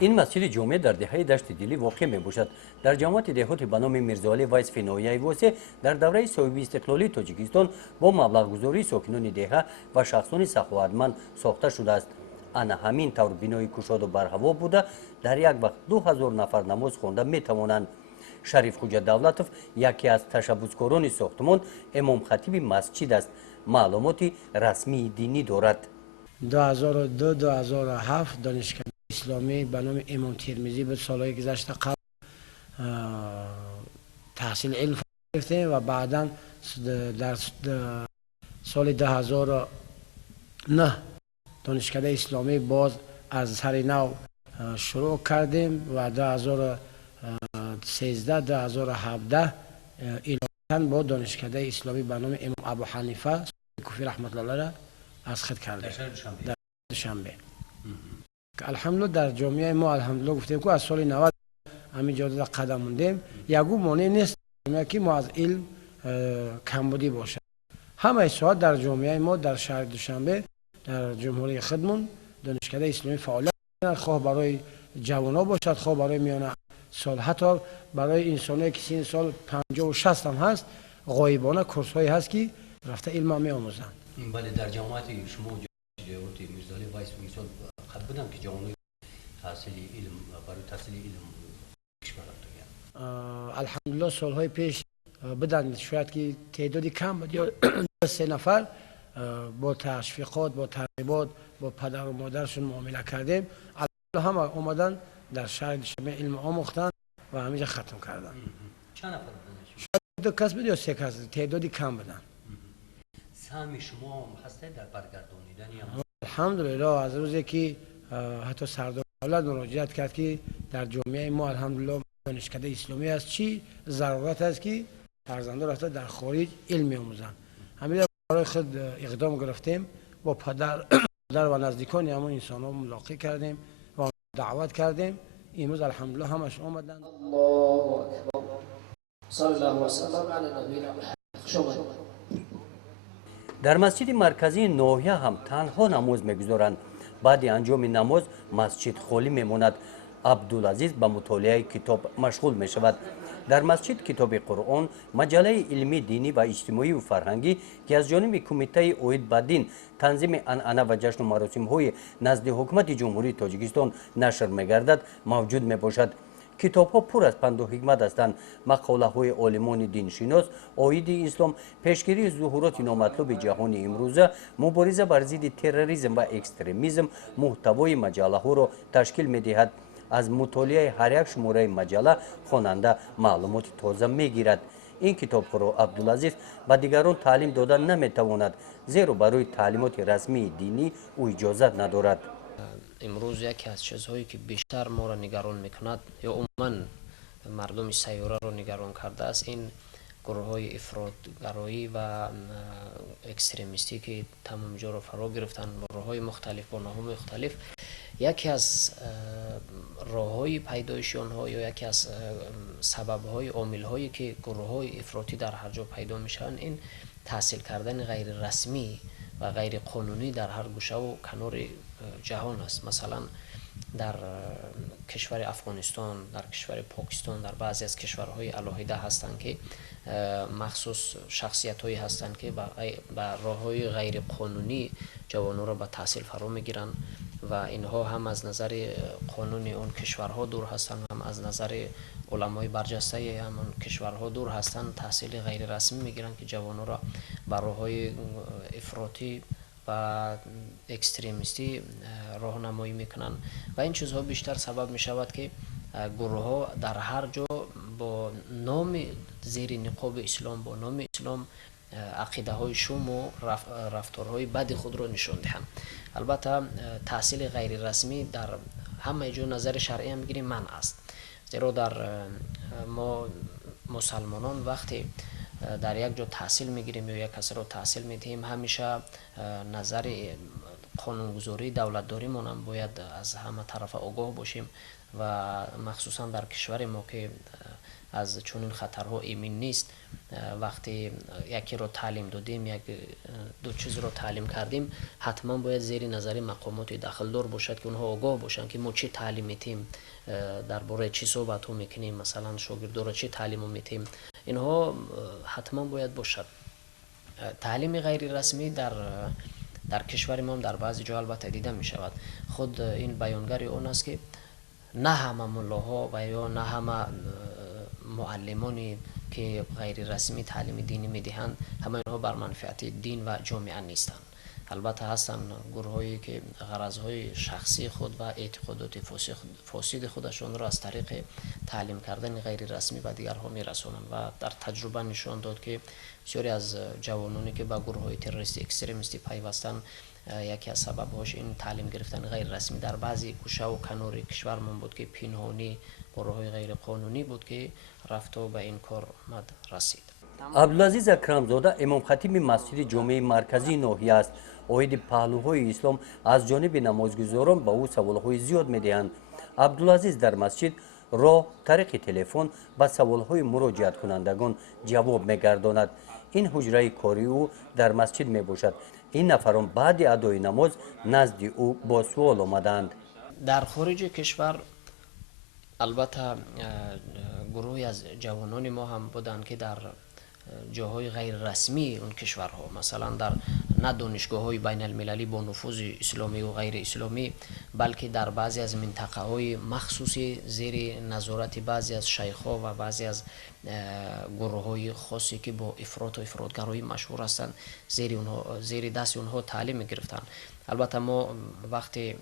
این مسجد جمعه در دهه دشت دیلی واقع می باشد. در جامعه دهاتی به نام میرزاعلی وایس فینویه واسه در دوره صاحبی استقلالی تاجیکستان با مبلغ گذاری ساکنان دهه و شخصان سخاوتمند ساخته شده است. انا همین طور بینای کشاد و برهوا بوده در یک وقت 2000 نفر نماز خوانده می توانند. شریف خوجا دولتов یکی از تشبثکاران ساختمان امام خطیب مسجد است. معلوماتی رسمی دینی دارد. 2002-2007 دانشکده اسلامی به نام امام ترمذی به سالهای گذشته قبل تحصیل علم گرفتیم و بعدا در سال 2009 دانشکده اسلامی باز از سر نو شروع کردیم و 2013-2017 ایران با دانشکده اسلامی به نام امام ابو حنیفه کوفی رحمت الله علیه از خود کردیم در دوشنبه. الحمدلله در جامعه ما الحمدلله گفتیم که از سال 90 همین جاده قدم موندیم. یگو مانع نیست که ما از علم کمبودی باشه. همه ساعت در جامعه ما در شهر دوشنبه در جمهوری خودمون دانشکده اسلامی فعالیت می‌کند، خواه برای جوانان باشد خواه برای میان سال، حتی برای انسانایی که سن سال 50 و 60 هم هست غایبانه کورس‌هایی هست که رفته علم می‌آموزند. بله در جامعه شما جوتی میرزاعلی وایس مثال خط بودم که جوانای تحصیل علم برای تحصیل علم کشور رفتند. الحمدلله سالهای پیش بدن شاید که تعدادی کم بود یا 3 نفر با تشویقات با ترغیبات با پدر و مادرشون معامله کردیم. الحمدلله همه اومدن در شهر دوشنبه علم آموختن و همینجا ختم کردن. چند نفر بودن؟ شاید 2 کس بود یا 3 کس، تعدادی کم بودن. سهم شما هسته در برگردانیدن یا الحمدلله از روزی که حتی سردار دولت مراجعت کرد که در جامعه ما الحمدلله دانشکده اسلامی است چی ضرورت است که فرزندان رفته در خارج علم آموزند. همین برای خود اقدام گرفتیم با پدر و نزدیکان همون انسان ها ملاقات کردیم و دعوت کردیم. امروز الحمدلله همش آمدن. الله اکبر صلی الله و سلم علی نبینا محمد. در مسجد مرکزی ناحیه هم تنها نماز میگذارند. بعد انجام نماز مسجد خالی میماند. عبدالعزیز به مطالعه کتاب مشغول می شود. در مسجد کتاب قرآن، مجله علمی دینی و اجتماعی و فرهنگی که از جانب کمیته اوید بدین تنظیم عنعنه و جشن و مراسم های نزد حکومت جمهوری تاجیکستان نشر می گردد موجود می باشد. کتاب ها پر از پند و حکمت هستند. مقاله های عالمان دینشناس آیین اسلام، پیشگیری ظهورات نامطلوب جهان امروزه، مبارزه بر ضد تروریسم و اکستریمیسم محتوای مجله ها را تشکیل می دهد. از مطالعه هر یک شماره مجله خواننده معلومات تازه می گیرد. این کتاب را عبدالعزیز به دیگران تعلیم دادن نمی تواند زیرا برای تعلیمات رسمی دینی او اجازت ندارد. امروز یکی از چیزهایی که بیشتر ما را نگران میکند یا عموما مردم سیاره را نگران کرده است این گروه های افراطگرایی و اکستریمیستی که تمام جا را فرا گرفتن با راه های مختلف با نام مختلف. یکی از راه های پیدایش آنها یا یکی از سبب های عامل هایی که گروه های افراطی در هر جا پیدا میشن این تحصیل کردن غیر رسمی و غیر قانونی در هر گوشه و کنار جهان است. مثلا در کشور افغانستان، در کشور پاکستان، در بعضی از کشورهای علاهیده هستند که مخصوص شخصیت هایی هستند که با راه های غیر قانونی جوانان را به تحصیل فرا میگیرند و اینها هم از نظر قانون اون کشورها دور هستند، هم از نظر علمای برجسته همان کشورها دور هستند. تحصیل غیر رسمی میگیرند که جوانان را بر راههای افراطی و اکستریمیستی راهنمایی میکنند و این چیزها بیشتر سبب میشود که گروه ها در هر جا با نام زیر نقاب اسلام با نام اسلام عقیده های شوم و رفتارهای بد خود را نشان دهند. البته تحصیل غیر رسمی در همه جا نظر شرعی هم بگیریم منع است، زیرا در ما مسلمانان وقتی در یک جا تحصیل میگیریم یا یک کسی را تحصیل میدهیم همیشه نظر قانونگذاری دولتداری ما هم باید از همه طرف آگاه باشیم و مخصوصا در کشور ما که از چنین خطرها ایمن نیست. وقتی یکی رو تعلیم دادیم، یک دو چیز رو تعلیم کردیم، حتما باید زیر نظر مقامات داخلدار باشد که اونها آگاه باشند که ما چی تعلیم میتیم، درباره چی صحبت ها میکنیم، مثلا شاگردا رو چی تعلیم میتیم، اینها حتما باید باشد. تعلیم غیر رسمی در کشور ما در بعضی جا البته دیده می شود. خود این بیانگر اون است که نه همه ملاها و یا نه همه معلمانی که غیر رسمی تعلیم دینی می دهند همه اینها بر منفعت دین و جامعه نیستند. البته هستند گروه هایی که غرضهای شخصی خود و اعتقادات فاسد خودشان را از طریق تعلیم کردن غیر رسمی به دیگرها می رسانند و در تجربه نشان داد که بسیاری از جوانانی که به گروه های تروریستی اکستریمیستی پیوستند، یکی از سبب‌هاش این تعلیم گرفتن غیر رسمی در بعضی گوشه و کنار کشورمان بود که پنهانی گروه‌های غیر قانونی بود که رفت و به این کار رسید. عبدالعزیز اکرمزاده امام خطیب مسجد جمعه مرکزی ناحیه است. اوید پهلوهای اسلام از جانب نمازگزاران به او سوالهای زیاد میدهند. عبدالعزیز در مسجد را طریق تلفن به سوالهای مراجعت کنندگان جواب میگرداند. این حجره کاری او در مسجد می باشد. این نفران بعد ادای نماز نزد او با سوال آمدند. در خارج کشور البته گروهی از جوانان ما هم بودند که در جاهای غیر رسمی اون کشورها، مثلا در نه دانشگاه های بین المللی با نفوذ اسلامی و غیر اسلامی، بلکه در بعضی از منطقه های مخصوصی زیر نظارت بعضی از شیخ ها و بعضی از گروه های خاصی که با افراط و افراطگرایی مشهور هستند زیر دست اونها تعلیم گرفتن. البته ما وقتی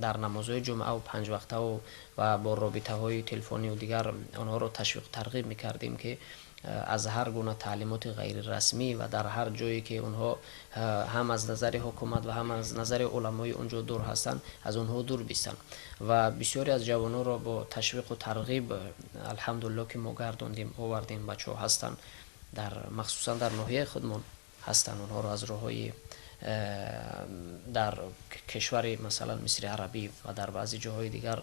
در نمازهای جمعه و 5 وقته و با رابطه های تلفنی و دیگر آنها را تشویق ترغیب میکردیم که از هر گونه تعلیمات غیر رسمی و در هر جایی که اونها هم از نظر حکومت و هم از نظر علمای اونجا دور هستند از اونها دور بیستند و بسیاری از جوانان را با تشویق و ترغیب الحمدلله که ما گرداندیم آوردیم. بچه ها هستند مخصوصا در ناحیه خودمون هستند، اونها را از راههای در کشور مثلا مصر عربی و در بعضی جاهای دیگر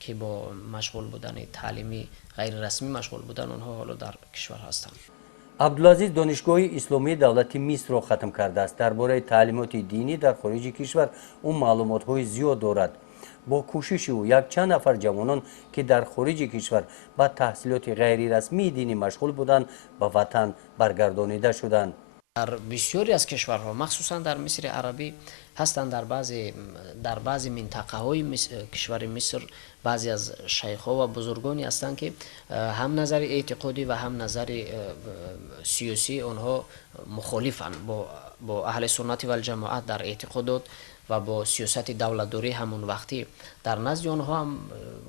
که با مشغول بودن تعلیمی غیر رسمی مشغول بودن اونها حالا در کشور هستند. عبدالعزیز دانشگاه اسلامی دولتی مصر را ختم کرده است. درباره تعلیمات دینی در خارج کشور او معلومات های زیاد دارد. با کوشش او یک چند نفر جوانان که در خارج کشور با تحصیلات غیر رسمی دینی مشغول بودند به وطن برگردانیده شدند. در بسیاری از کشورها مخصوصا در مصر عربی هستند، در بعضی منطقه های کشور مصر بعضی از شیخ ها و بزرگانی هستند که هم نظر اعتقادی و هم نظر سیاسی اونها مخالفند با اهل سنت و الجماعت در اعتقادات و با سیاست دولتداری همون وقتی. در نزد آنها هم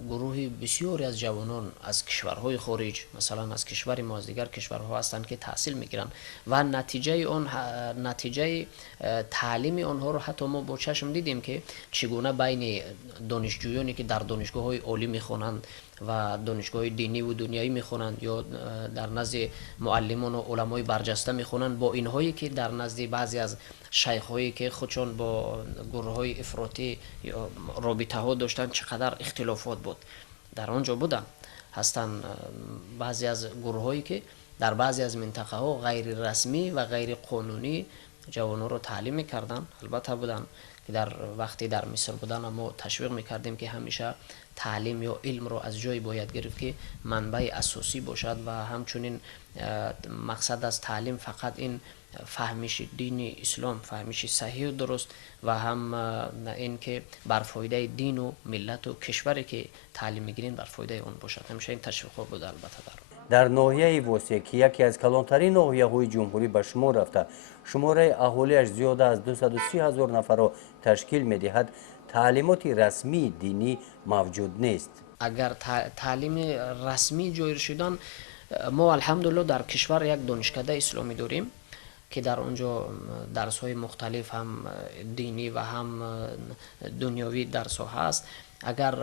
گروه بسیاری از جوانان از کشورهای خارج مثلا از کشور ما از دیگر کشورها هستند که تحصیل میگیرند و نتیجه تعلیم آنها رو حتی ما با چشم دیدیم که چگونه بین دانشجویانی که در دانشگاه های عالی میخوانند و دانشگاه دینی و دنیایی میخوانند یا در نزد معلمان و علمای برجسته میخوانند با اینهایی که در نزد بعضی از شیخ هایی که خودشان با گروه های افراطی رابطه ها داشتن چقدر اختلافات بود در آنجا بودن. هستند بعضی از گروه هایی که در بعضی از منطقه ها غیر رسمی و غیر قانونی جوانان رو تعلیم میکردن. البته بودن که در وقتی در مصر بودن ما تشویق میکردیم که همیشه تعلیم یا علم رو از جایی باید گرفت که منبع اساسی باشد و همچنین مقصد از تعلیم فقط این فهمش دین اسلام، فهمش صحیح و درست و هم این که بر فایده دین و ملت و کشوری که تعلیم میگیرین بر فایده اون باشد. همیشه این تشویق بود. البته در ناحیه واسه که یکی از کلانترین ناحیه های جمهوری به شما رفته، شماره اهالیش زیاده از 230,000 نفر را تشکیل میدهد، تعلیمات رسمی دینی موجود نیست. اگر تعلیم رسمی جاری شدن، ما الحمدلله در کشور یک دانشکده اسلامی داریم که در اونجا درس های مختلف هم دینی و هم دنیوی درس ها هست. اگر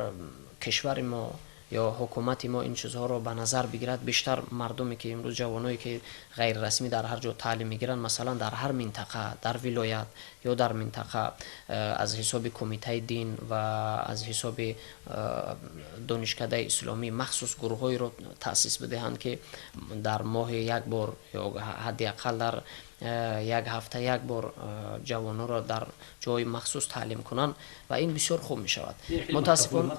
کشور ما یا حکومت ما این چیزها رو به نظر بگیرد، بیشتر مردمی که امروز جوانایی که غیر رسمی در هر جا تعلیم میگیرن، مثلا در هر منطقه، در ولایت یا در منطقه، از حساب کمیته دین و از حساب دانشکده اسلامی مخصوص گروهایی رو تأسیس بدهند که در ماه یک بار یا حداقل در یک هفته یک بار جوانان را در جای مخصوص تعلیم کنند و این بسیار خوب می شود. متاسفانه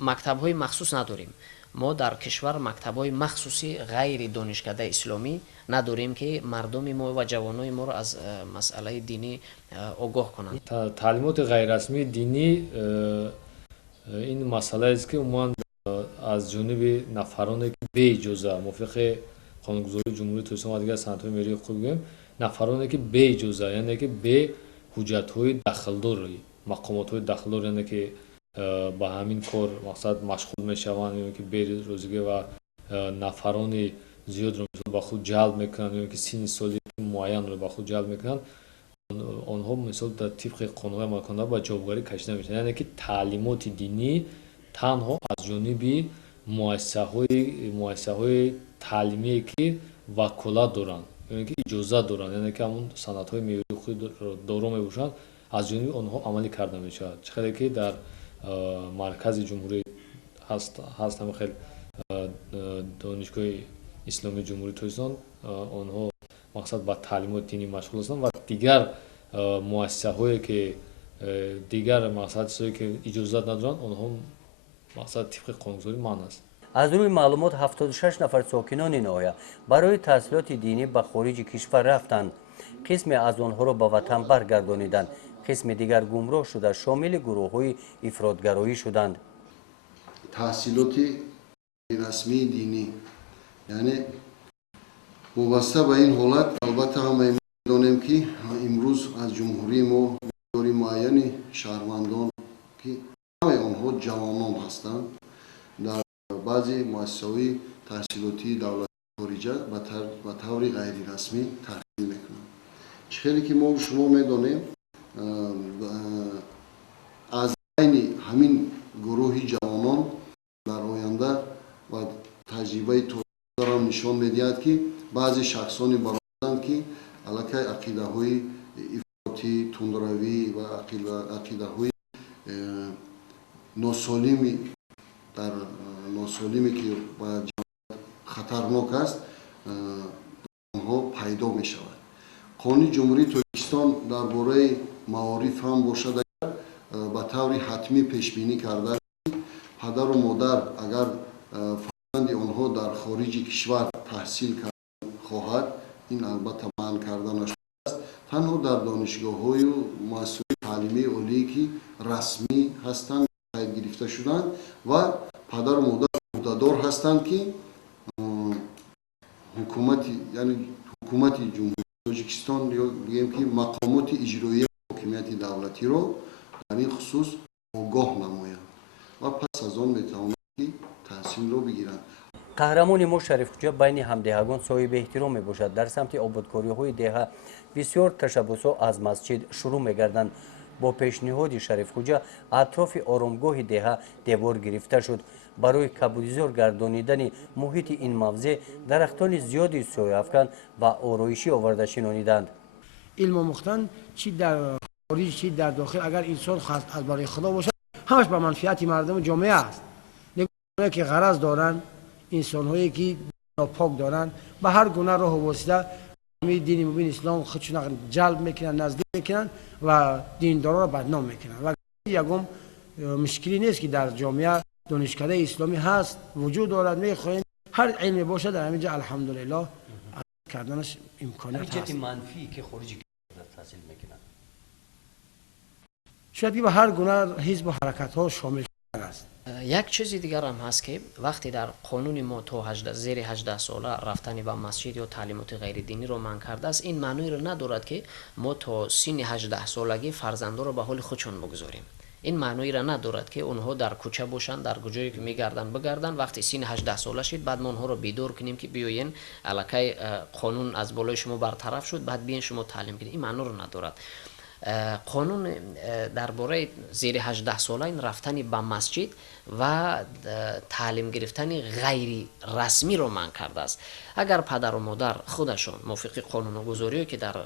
مکتب های مخصوص نداریم. ما در کشور مکتب های مخصوصی غیر دانشکده اسلامی نداریم که مردم ما و جوانای ما را از مسئله دینی آگاه کنند. تعلیمات غیر رسمی دینی این مسئله است که عموما از جانب نفرانی که به اجازه موافق قانونگذاری جمهوری توسعه و دیگر سندهای ملی خوب بگویم، نفرانی که به اجازه، یعنی که به حجت‌های دخلدار، مقامات‌های دخلدار، یعنی که با همین کار مقصد مشغول میشوند، یعنی که به روزگی و نفران زیاد رو با خود جلب میکنند، یعنی که سن سالی معین رو با خود جلب میکنند، آنها مثلا در طبق قانون مکان‌ها با جوابگاری کشیده میشن. یعنی که تعلیمات دینی تنها از جانب مؤسسه‌های تعلیمی که وکالت دارند، یعنی که اجازه دارند، یعنی که همون سندهای معیاری خود دارا میباشند، از جانب آنها عملی کرده میشود. چقدر که در مرکز جمهوری هست همه خیلی دانشگاه اسلامی جمهوری ترکستان، آنها مقصد با تعلیمات دینی مشغول هستند و دیگر مؤسسه‌هایی که دیگر مقصدی که اجازه ندارند، آنها مقصد طبق قانونگذاری منع است. از روی معلومات 76 نفر ساکنان ناحیه برای تحصیلات دینی به خارج کشور رفتند. قسمی از آنها را به وطن برگردانیدند، قسم دیگر گمراه شده شامل گروه‌های افراطگرایی شدند. تحصیلات رسمی دینی، یعنی وابسته به این حالت، البته همه می‌دانیم که امروز از جمهوری ما مقداری معینی شهروندان که همه آنها جوانان هستند، در بعضی مؤسسه‌های تحصیلاتی دولتی خارجه به طور غیر رسمی تحصیل میکنند. چیزی که ما شما می‌دانیم، از بین همین گروه جوانان در آینده و تجربه تاریخی نشان می‌دهد که بعضی شخصانی برآمدند که علیه عقیده‌های افراطی، تندروی و عقیده‌های ناسالمی که با جمعیت خطرناک است، آنها پیدا می شود. قانون جمهوری ترکستان درباره معارف هم باشد به طور حتمی پیش بینی کرده پدر و مادر اگر فرزند آنها در خارج کشور تحصیل خواهد، این البته منع کرده نشده است، تنها در دانشگاه‌های و مؤسسات تعلیمی عالی که رسمی هستند قید گرفته شدند و پدر و مادر عهده‌دار هستند که حکومت جمهوری تاجیکستان یا بگیم که مقامات اجرایی حاکمیت دولتی رو در این خصوص آگاه نمایند و پس از آن میتوانند که تحصیل رو بگیرند. قهرمان ما شریف خوجا بین همدیهگان صاحب احترام می باشد. در سمت آبادکاری های دیه بسیار تشبس از مسجد شروع می گردند. با پیشنهاد شریف خوجا اطراف آرامگاه دیه دیوار گرفته شد. برای کبودیزار گردانیدن محیط این موضع درختان زیادی سایه افکن و آرایشی آورده شنانیدند. علم آموختن چی در خارج چی در داخل، اگر انسان خواست از برای خدا باشد، همش به منفعت مردم جامعه است. نگاه که غرض دارن، انسان هایی که ناپاک دارن، به هر گونه راه و واسطه دین مبین اسلام خودشون جلب میکنن، نزدیک میکنن و دیندارا را بدنام میکنن. و یکم مشکلی نیست که در جامعه دانشکده اسلامی هست، وجود دارد، میخواین هر علمی باشه در همینجا الحمدلله کردنش امکانیت هست. منفی که خارجی تحصیل میکنن شاید که به هر گونه حزب و حرکت ها شامل شده است. یک چیزی دیگر هم هست که وقتی در قانون ما تا زیر 18 ساله رفتن به مسجد یا تعلیمات غیر دینی رو منع کرده است، این معنی رو ندارد که ما تا سن 18 سالگی فرزندا رو به حال خودشون بگذاریم. این معنی را ندارد که اونها در کوچه باشند، در کجایی که میگردن بگردن، وقتی سن 18 ساله شد بعد ما اونها رو بیدار کنیم که بیاین الکی قانون از بالای شما برطرف شد بعد بیاین شما تعلیم کنید. این معنی رو ندارد. قانون درباره زیر 18 سالین رفتن به مسجد و تعلیم گرفتن غیر رسمی رو منع کرده است. اگر پدر و مادر خودشون موافق قانون گذاری که در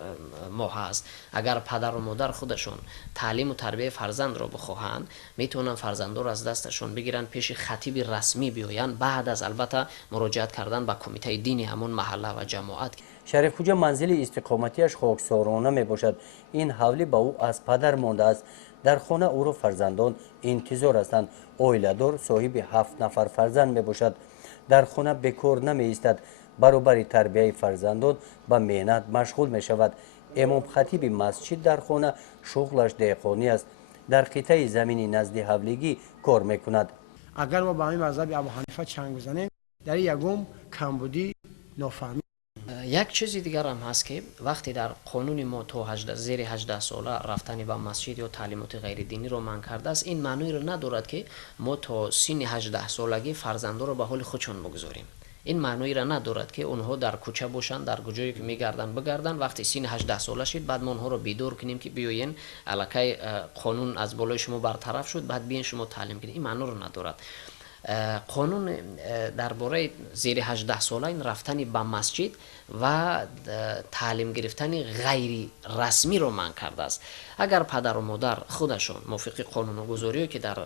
ما هست، اگر پدر و مادر خودشون تعلیم و تربیت فرزند رو بخواهند، میتونن فرزند رو از دستشون بگیرن، پیش خطیب رسمی بیاین، بعد از البته مراجعت کردن به کمیته دینی همون محله و جماعت. شریف پوجا منزل استقامتیش خاکسارانه می باشد. این حولی به او از پدر مانده است. در خانه او را فرزندان انتظار هستند. اویلدار صاحب 7 نفر فرزند می باشد. در خانه بکار نمی ایستد. برابر تربیت فرزندان به مهنت مشغول می شود. امام خطیب مسجد در خانه شغلش دهقانی است. در قطعه زمین نزد حولگی کار می کند. اگر ما با همین مذهب ابو حنیفه چنگ بزنیم، در یگم کمبودی نافهمی. یک چیزی دیگر هم هست که وقتی در قانون ما تو زیر 18 ساله رفتن به مسجد یا تعلیمات غیر دینی رو منع کرده است، این معنی رو ندارد که ما تا سن 18 سالگی فرزندا رو به حال خودشون بگذاریم. این معنی را ندارد که اونها در کوچه باشن، در کجایی که میگردن بگردن، وقتی سن 18 ساله شد بعد ما اونها رو بیدار کنیم که بیاین الکی قانون از بالای شما برطرف شد بعد بیاین شما تعلیم کنید. این معنی رو ندارد. قانون درباره زیر 18 سالین رفتن به مسجد و تعلیم گرفتن غیر رسمی رو منع کرده است. اگر پدر و مادر خودشون موافق قانون گذاری که در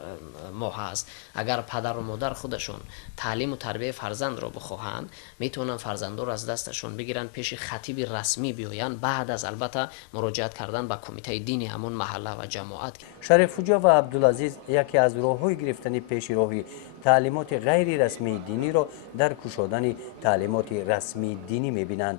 ما هست، اگر پدر و مادر خودشون تعلیم و تربیت فرزند رو بخواهند، میتونن فرزند رو از دستشون بگیرن، پیش خطیب رسمی بیاین، بعد از البته مراجعت کردن به کمیته دینی همون محله و جماعت. شریف پوجا و عبدالعزیز یکی از راه‌های گرفتن پیش راهی تعلیمات غیر رسمی دینی را در گشودن تعلیمات رسمی دینی می‌بینند.